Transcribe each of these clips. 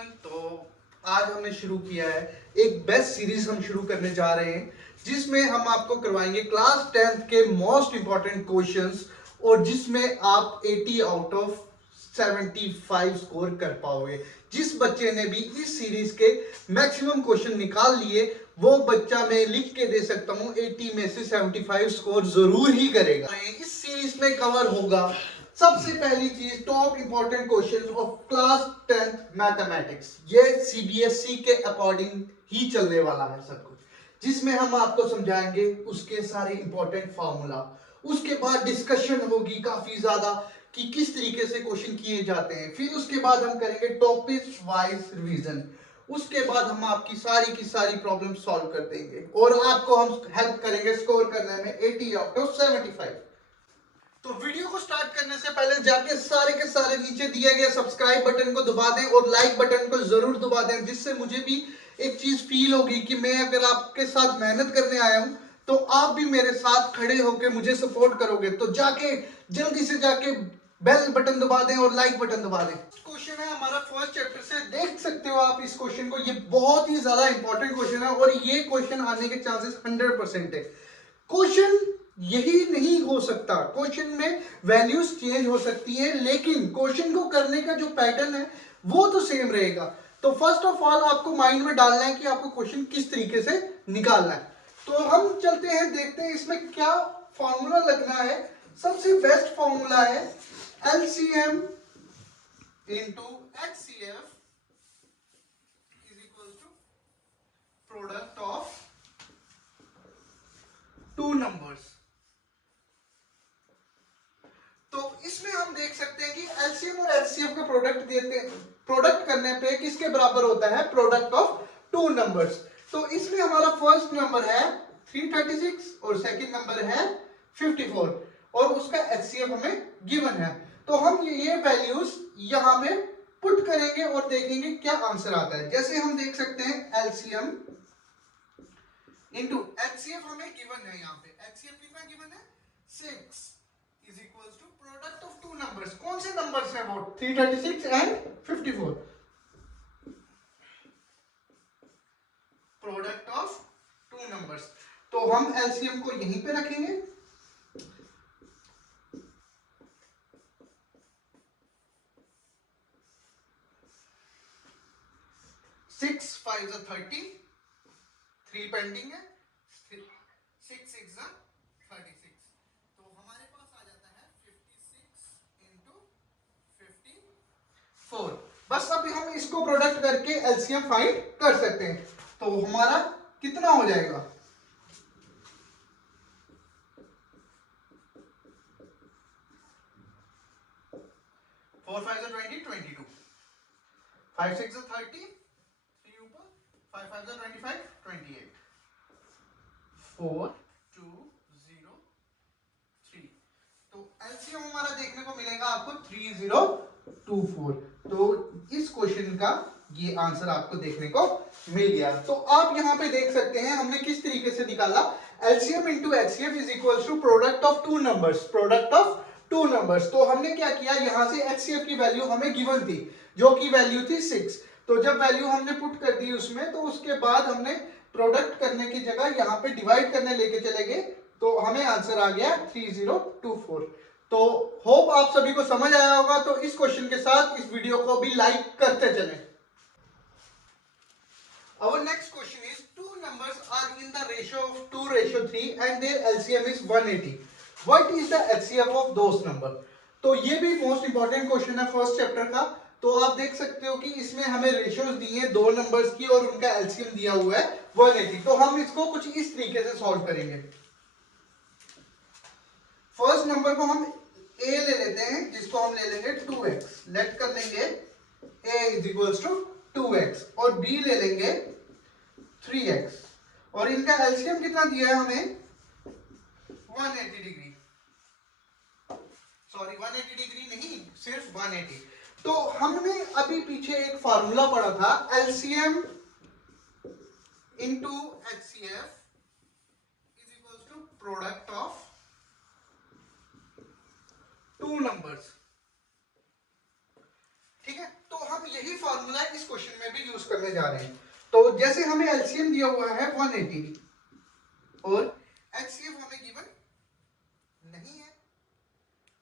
Everyone. तो आज हमने शुरू किया है एक बेस्ट सीरीज हम शुरू करने जा रहे हैं जिसमें हम आपको करवाएंगे क्लास 10th के मोस्ट इंपॉर्टेंट क्वेश्चंस और जिसमें आप 80 आउट ऑफ 75 स्कोर कर पाओगे। जिस बच्चे ने भी इस सीरीज के मैक्सिमम क्वेश्चन निकाल लिए वो बच्चा मैं लिख के दे सकता हूं 80 में से 75 स्कोर जरूर ही करेगा। इस सीरीज में कवर होगा सबसे पहली चीज top important question of class 10th mathematics. ये सीबीएसई के अकॉर्डिंग ही चलने वाला है सब कुछ, जिसमें हम आपको समझाएंगे उसके सारे इंपॉर्टेंट फार्मूला। उसके बाद डिस्कशन होगी काफी ज्यादा कि किस तरीके से क्वेश्चन किए जाते हैं। फिर उसके बाद हम करेंगे टॉपिक वाइज रिवीजन। उसके बाद हम आपकी सारी की सारी प्रॉब्लम सॉल्व कर देंगे और आपको हम हेल्प करेंगे स्कोर करने में 80 आउट ऑफ 75। तो वीडियो को स्टार्ट करने से पहले जाके सारे के सारे नीचे दिए गए सब्सक्राइब बटन को दबा दें और लाइक बटन को जरूर दबा दें, जिससे मुझे भी एक चीज फील होगी कि मैं अगर आपके साथ मेहनत करने आया हूं तो आप भी मेरे साथ खड़े होकर मुझे सपोर्ट करोगे। तो जाके जल्दी से जाके बेल बटन दबा दें और लाइक बटन दबा दें। क्वेश्चन है हमारा फर्स्ट चैप्टर से, देख सकते हो आप इस क्वेश्चन को। ये बहुत ही ज्यादा इंपॉर्टेंट क्वेश्चन है और ये क्वेश्चन आने के चांसेस 100% है। क्वेश्चन यही नहीं हो सकता, क्वेश्चन में वैल्यूज चेंज हो सकती है लेकिन क्वेश्चन को करने का जो पैटर्न है वो तो सेम रहेगा। तो फर्स्ट ऑफ ऑल आपको माइंड में डालना है कि आपको क्वेश्चन किस तरीके से निकालना है। तो हम चलते हैं, देखते हैं इसमें क्या फॉर्मूला लगना है। सबसे बेस्ट फॉर्मूला है LCM into HCF is equal to product of two numbers. तो इसमें हम देख सकते हैं कि एलसीएम और एचसीएफ का प्रोडक्ट देते हैं, प्रोडक्ट करने पे किसके बराबर होता है, प्रोडक्ट ऑफ टू नंबर्स। तो इसमें हमारा फर्स्ट नंबर है 336 और सेकंड नंबर है 54 और उसका एचसीएफ हमें गिवन है। तो हम ये वैल्यूज यहां पे पुट करेंगे और देखेंगे क्या आंसर आता है। जैसे हम देख सकते हैं एलसीएम इंटू एचसीएफ हमें गिवन है, यहाँ पे एचसीएफ कितना गिवन है 6 is equals to product of two numbers। कौन से नंबर्स हैं वो, 336 and 54। Product of two numbers. तो हम एलसीएम को यहीं पे रखेंगे। 6 5 30, 3 पेंडिंग है, 6 6 36। तो हमारे पास आ जाता है 56 इंटू 54। बस अभी हम इसको प्रोडक्ट करके एलसीएम फाइंड कर सकते हैं। तो हमारा कितना हो जाएगा, 4 5 20 22, 5 6 30, 3 ऊपर, 5 5 25 28, 4 2 0 3। तो एलसीएम हमारा देखने को मिलेगा आपको 3024। तो इस क्वेश्चन का ये आंसर आपको देखने को मिल गया। तो आप यहां पे देख सकते हैं हमने किस तरीके से निकाला। LCM into HCF is equal to product of two numbers, product of two numbers. तो हमने क्या किया, यहां से एचसीएफ की वैल्यू हमें गिवन थी जो कि वैल्यू थी 6। तो जब वैल्यू हमने पुट कर दी उसमें, तो उसके बाद हमने प्रोडक्ट करने की जगह यहां पे डिवाइड करने लेके चले गए, तो हमें आंसर आ गया 3024। तो होप आप सभी को समझ आया होगा। तो इस क्वेश्चन के साथ इस वीडियो को भी लाइक करते चलें। Our next question is two numbers are in the ratio of 2:3 and their LCM is 180. What is the HCF of those number? तो ये भी मोस्ट इंपॉर्टेंट क्वेश्चन है फर्स्ट चैप्टर का। तो आप देख सकते हो कि इसमें हमें रेशियोज दी है दो नंबर्स की और उनका एलसीएम दिया हुआ है 180। तो हम इसको कुछ इस तरीके से सॉल्व करेंगे। फर्स्ट नंबर को हम a ले लेते हैं, जिसको हम ले लेंगे 2x, लेट कर लेंगे a is equals to 2x और b ले लेंगे 3x और इनका एलसीएम कितना दिया है हमें 180 डिग्री, सॉरी 180 डिग्री नहीं, सिर्फ 180। तो हमने अभी पीछे एक फार्मूला पढ़ा था LCM into HCF is equals to product of two numbers. ठीक है, तो हम यही फॉर्मूला इस क्वेश्चन में भी यूज करने जा रहे हैं। तो जैसे हमें एलसीएम दिया हुआ है 180 और एचसीएफ हमें गिवन नहीं है,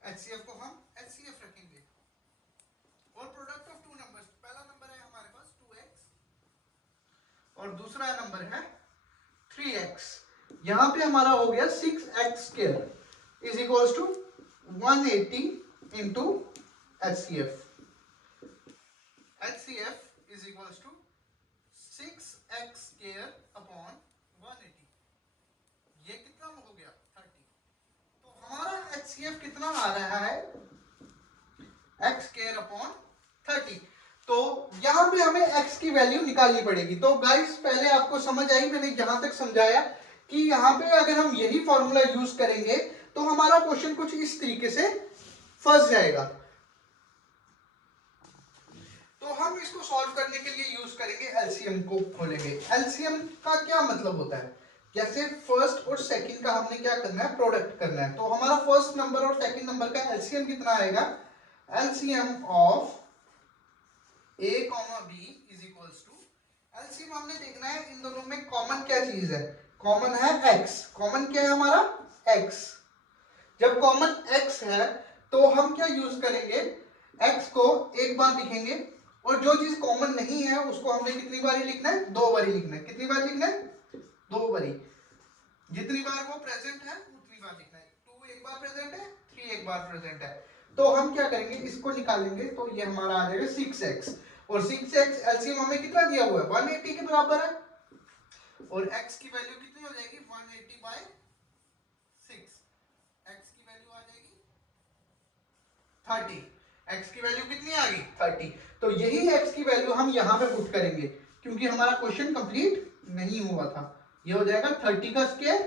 एचसीएफ को हम एचसीएफ रखेंगे और प्रोडक्ट ऑफ टू नंबर्स, पहला नंबर है हमारे पास 2x और दूसरा नंबर है 3x। यहां पे हमारा हो गया 6x square is equals to 180 into HCF. HCF is equals to 6x square upon 180। ये कितना हो गया 30। तो हमारा HCF कितना आ रहा है x square upon 30। तो यहां पे हमें x की वैल्यू निकालनी पड़ेगी। तो गाइस पहले आपको समझ आई, मैंने यहां तक समझाया कि यहां पे अगर हम यही फॉर्मूला यूज करेंगे तो हमारा क्वेश्चन कुछ इस तरीके से फंस जाएगा। तो हम इसको सॉल्व करने के लिए यूज करेंगे एलसीएम को खोलेंगे। एलसीएम का क्या मतलब होता है, जैसे फर्स्ट और सेकंड का हमने क्या करना है, प्रोडक्ट करना है। तो हमारा फर्स्ट नंबर और सेकंड नंबर का एलसीएम कितना आएगा, LCM of a, b is equals to, LCM हमने देखना है इन दोनों में कॉमन क्या चीज है, कॉमन है x। कॉमन क्या है हमारा x। जब कॉमन x है तो हम क्या यूज करेंगे, x को एक बार लिखेंगे और जो चीज कॉमन नहीं है उसको हमने कितनी बारी लिखना है, दो बारी लिखना है। कितनी बार लिखना है, दो बारी। जितनी बार वो प्रेजेंट है उतनी बार लिखना है। 2 एक बार प्रेजेंट है, 3 एक बार प्रेजेंट है। तो हम क्या करेंगे, इसको निकालेंगे तो ये हमारा आ जाएगा 6x और 6x एलसीएम हमें कितना दिया हुआ है 180 के बराबर है और x की वैल्यू कितनी हो जाएगी 180 बाय 6। x की वैल्यू आ जाएगी 30। x की वैल्यू कितनी आ गई 30। तो यही x की वैल्यू हम यहां पे पुट करेंगे क्योंकि हमारा क्वेश्चन कंप्लीट नहीं हुआ था। ये हो जाएगा 30 का स्क्वायर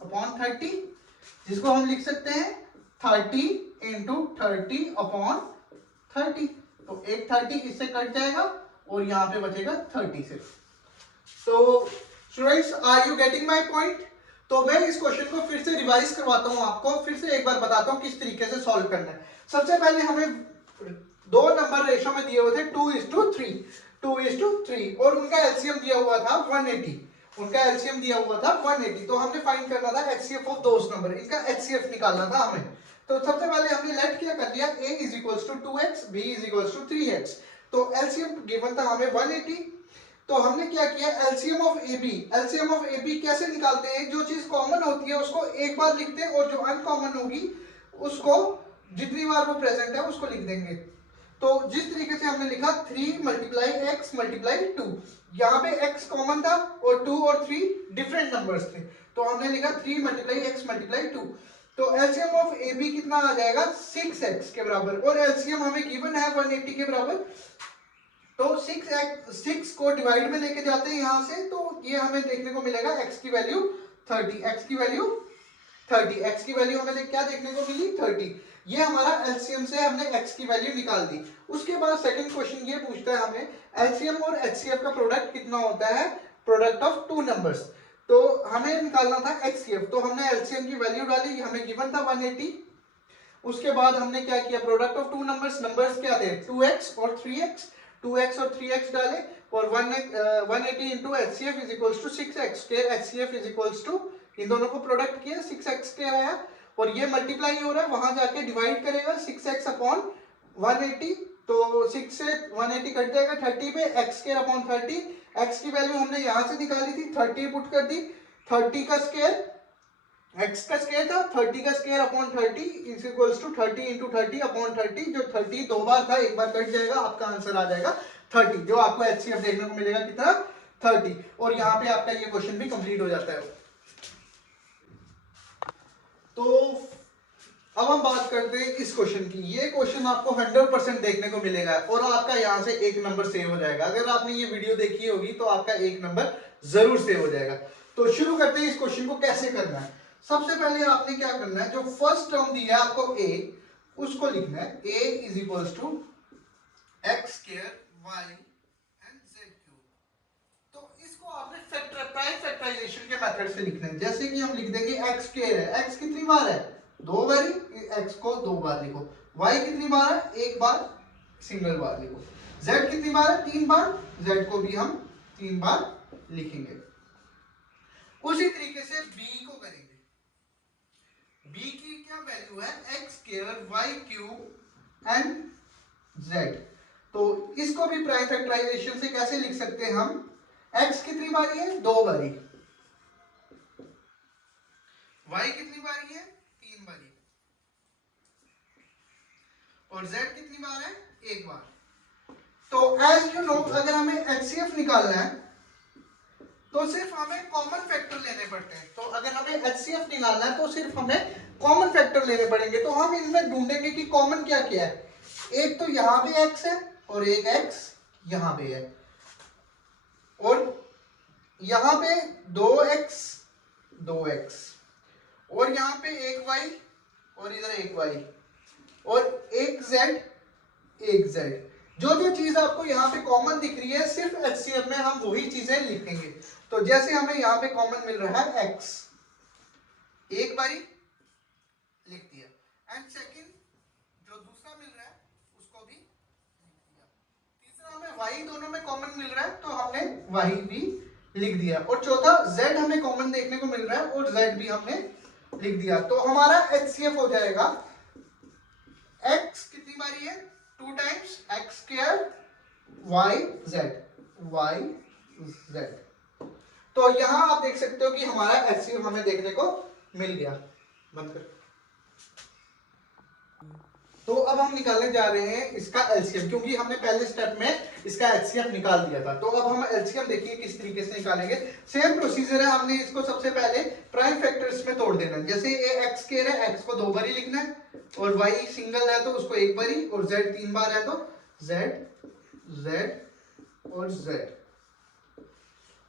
अपॉन 30, जिसको हम लिख सकते हैं 30 इंटू 30 अपॉन 30। तो एक 30 इससे कट जाएगा और यहाँ पे बचेगा 30 सिर्फ। तो students are you getting my point. तो मैं इस क्वेश्चन को फिर से रिवाइज करवाता हूँ, आपको फिर से एक बार बताता हूँ किस तरीके से सॉल्व करना है। सबसे पहले हमें दो नंबर रेशो में दिए हुए थे 2:3 और उनका एलसीएम दिया हुआ था 180। उनका एलसीएम दिया हुआ था 180। तो हमने फाइंड करना था एचसीएफ ऑफ दोस नंबर, इनका एचसीएफ निकालना था हमें। तो सबसे पहले हमने लेट क्या कर लिया, a is equals to 2x, b is equals to 3x। तो एलसीएम गिवन था हमें 180। तो हमने क्या किया, LCM of AB, LCM of AB कैसे निकालते हैं, जो चीज कॉमन होती है उसको एक बार लिखते हैं और जो अनकॉमन होगी उसको जितनी बार वो प्रेजेंट है उसको लिख देंगे। तो जिस तरीके से हमने लिखा 3 मल्टीप्लाई x मल्टीप्लाई 2, यहाँ पे x कॉमन था और 2 और 3 डिफरेंट नंबर्स थे, तो हमने लिखा 3 मल्टीप्लाई x मल्टीप्लाई 2। तो एलसीएम ऑफ AB कितना आ जाएगा 6x के बराबर और एलसीएम हमें गिवन है 180 के बराबर। तो 6 को डिवाइड में लेके जाते हैं यहां से, तो ये हमें देखने को मिलेगा x की वैल्यू 30, x की वैल्यू 30, x की वैल्यू हमें क्या देखने को मिली 30। ये हमारा एलसीएम से हमने x की वैल्यू निकाल दी। उसके बाद सेकंड क्वेश्चन ये पूछता है हमें एलसीएम और एचसीएफ का प्रोडक्ट कितना होता है, प्रोडक्ट ऑफ टू नंबर्स। तो हमें निकालना था एचसीएफ, तो हमने एलसीएम की वैल्यू डाली, हमें गिवन था 180। उसके बाद हमने क्या किया, product of two numbers, numbers क्या थे 2x और 3x, 2x और 3x डाले और 180 into HCF is equals to 6x square, HCF is equals to इन दोनों को प्रोडक्ट किया 6x स्क्वायर आया और ये मल्टीप्लाई हो रहा है, वहां जाके डिवाइड करेगा 6x अपॉन 180। तो 6 से 180 कट जाएगा 30 पे, x स्क्वायर अपॉन 30, x की वैल्यू हमने यहां से निकाली थी 30 पुट कर दी, 30 का स्क्वायर x का स्क्वायर था 30 का square upon 30 is equals to 30 into 30 upon 30। जो 30 दो बार था, एक बार कट जाएगा, आपका आंसर आ जाएगा 30, जो आपको एचसीएफ देखने को मिलेगा कितना 30। और यहाँ पे आपका ये क्वेश्चन भी कंप्लीट हो जाता है। तो अब हम बात करते हैं इस क्वेश्चन की। ये क्वेश्चन आपको 100% देखने को मिलेगा और आपका यहाँ से एक नंबर सेव हो जाएगा। अगर आपने ये वीडियो देखी होगी तो आपका एक नंबर जरूर सेव हो जाएगा। तो शुरू करते हैं इस क्वेश्चन को कैसे करना है। सबसे पहले आपने क्या करना है, जो फर्स्ट टर्म दिया है आपको a, उसको लिखना है a is equals to x square y and z cube. तो इसको आपने फैक्टराइजेशन के मेथड से लिखना है। जैसे कि हम लिख देंगे x स्क्वायर है, x कितनी बार है दो बारी, x को दो बार लिखो, y कितनी बार है एक बार, सिंगल बार लिखो। z कितनी बार है? 3 बार। z को भी हम 3 बार लिखेंगे। उसी तरीके से b को करेंगे। b की क्या वैल्यू है? x square y cube and z। तो इसको भी प्राइम फैक्टराइजेशन से कैसे लिख सकते हैं हम? x कितनी बारी है? 2 बारी। y कितनी बारी है? 3 बारी। और z कितनी बार है? 1 बार। तो एज यू नो, अगर हमें HCF निकालना है तो सिर्फ हमें कॉमन फैक्टर लेने पड़ते हैं। तो अगर हमें HCF निकालना है तो सिर्फ हमें कॉमन फैक्टर लेने पड़ेंगे। तो हम इनमें ढूंढेंगे कि कॉमन क्या क्या है। एक तो यहाँ पे x है और एक x यहाँ पे है, और यहाँ पे 2x 2x, और यहाँ पे एक y और इधर एक y, और एक z। जो जो चीज आपको यहाँ पे कॉमन दिख रही है सिर्फ HCF में हम वही चीजें लिखेंगे। तो जैसे हमें यहाँ पे कॉमन मिल रहा है x, एक बारी लिख दिया, एंड सेकंड जो दूसरा मिल रहा है उसको भी लिख दिया। तीसरा हमें y दोनों में कॉमन मिल रहा है तो हमने y भी लिख दिया, और चौथा z हमें कॉमन देखने को मिल रहा है और z भी हमने लिख दिया। तो हमारा HCF हो जाएगा x कितनी बारी है? 2 times x square y z। तो यहां आप देख सकते हो कि हमारा HCF हमें देखने को मिल गया। बंद कर। तो अब हम निकालने जा रहे हैं इसका LCM, क्योंकि हमने पहले स्टेप में इसका HCF निकाल दिया था। तो अब हम LCM देखिए किस तरीके से निकालेंगे। सेम प्रोसीजर है, हमने इसको सबसे पहले प्राइम फैक्टर्स में तोड़ देना है। जैसे ये x स्क्वायर है, x को 2 बारी लिखना है, और y सिंगल है तो उसको 1 बारी, और z 3 बार है तो z और z।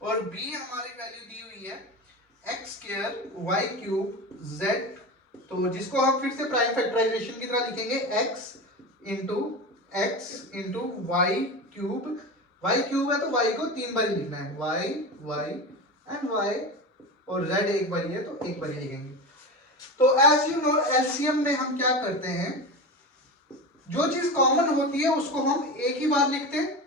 और b हमारी वैल्यू दी हुई है x square y cube z, तो जिसको हम फिर से प्राइम फैक्टराइजेशन की तरह लिखेंगे x into y cube. y cube है तो y को 3 बारी लिखना है, y एंड y, और z 1 बारी है तो 1 बारी लिखेंगे। तो एज यू नो LCM में हम क्या करते हैं, जो चीज कॉमन होती है उसको हम एक ही बार लिखते हैं,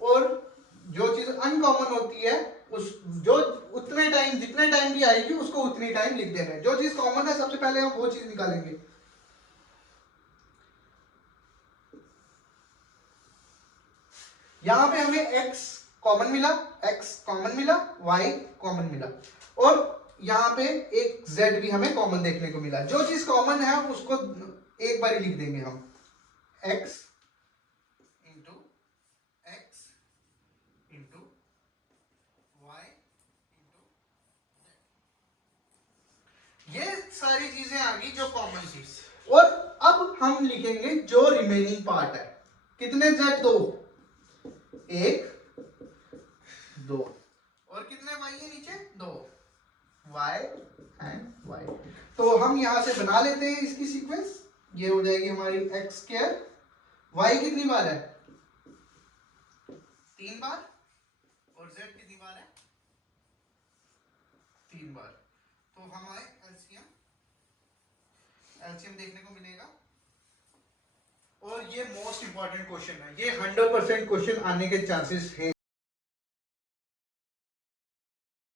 और जो चीज अनकॉमन होती है उस जो उतने टाइम जितने टाइम भी आएगी उसको उतनी टाइम लिख देना है। जो चीज कॉमन है सबसे पहले हम वो चीज निकालेंगे। यहां पे हमें x कॉमन मिला, y कॉमन मिला, और यहां पे एक z भी हमें कॉमन देखने को मिला। जो चीज कॉमन है उसको एक बार लिख देंगे हम, x into y into z। ये सारी चीजें आ गई जो कॉमन चीज। और अब हम लिखेंगे जो रिमेनिंग पार्ट है। कितने z? 2, 1 2, और कितने y है नीचे? 2, y एंड y। तो हम यहां से बना लेते हैं इसकी सीक्वेंस। ये हो जाएगी हमारी x स्क्वायर, y कितनी बार है? 3 बार, और z कितनी बार है? 3 बार। तो हमारे एलसीएम देखने को मिलेगा। और ये मोस्ट इंपॉर्टेंट क्वेश्चन है, ये 100% क्वेश्चन आने के चांसेस हैं।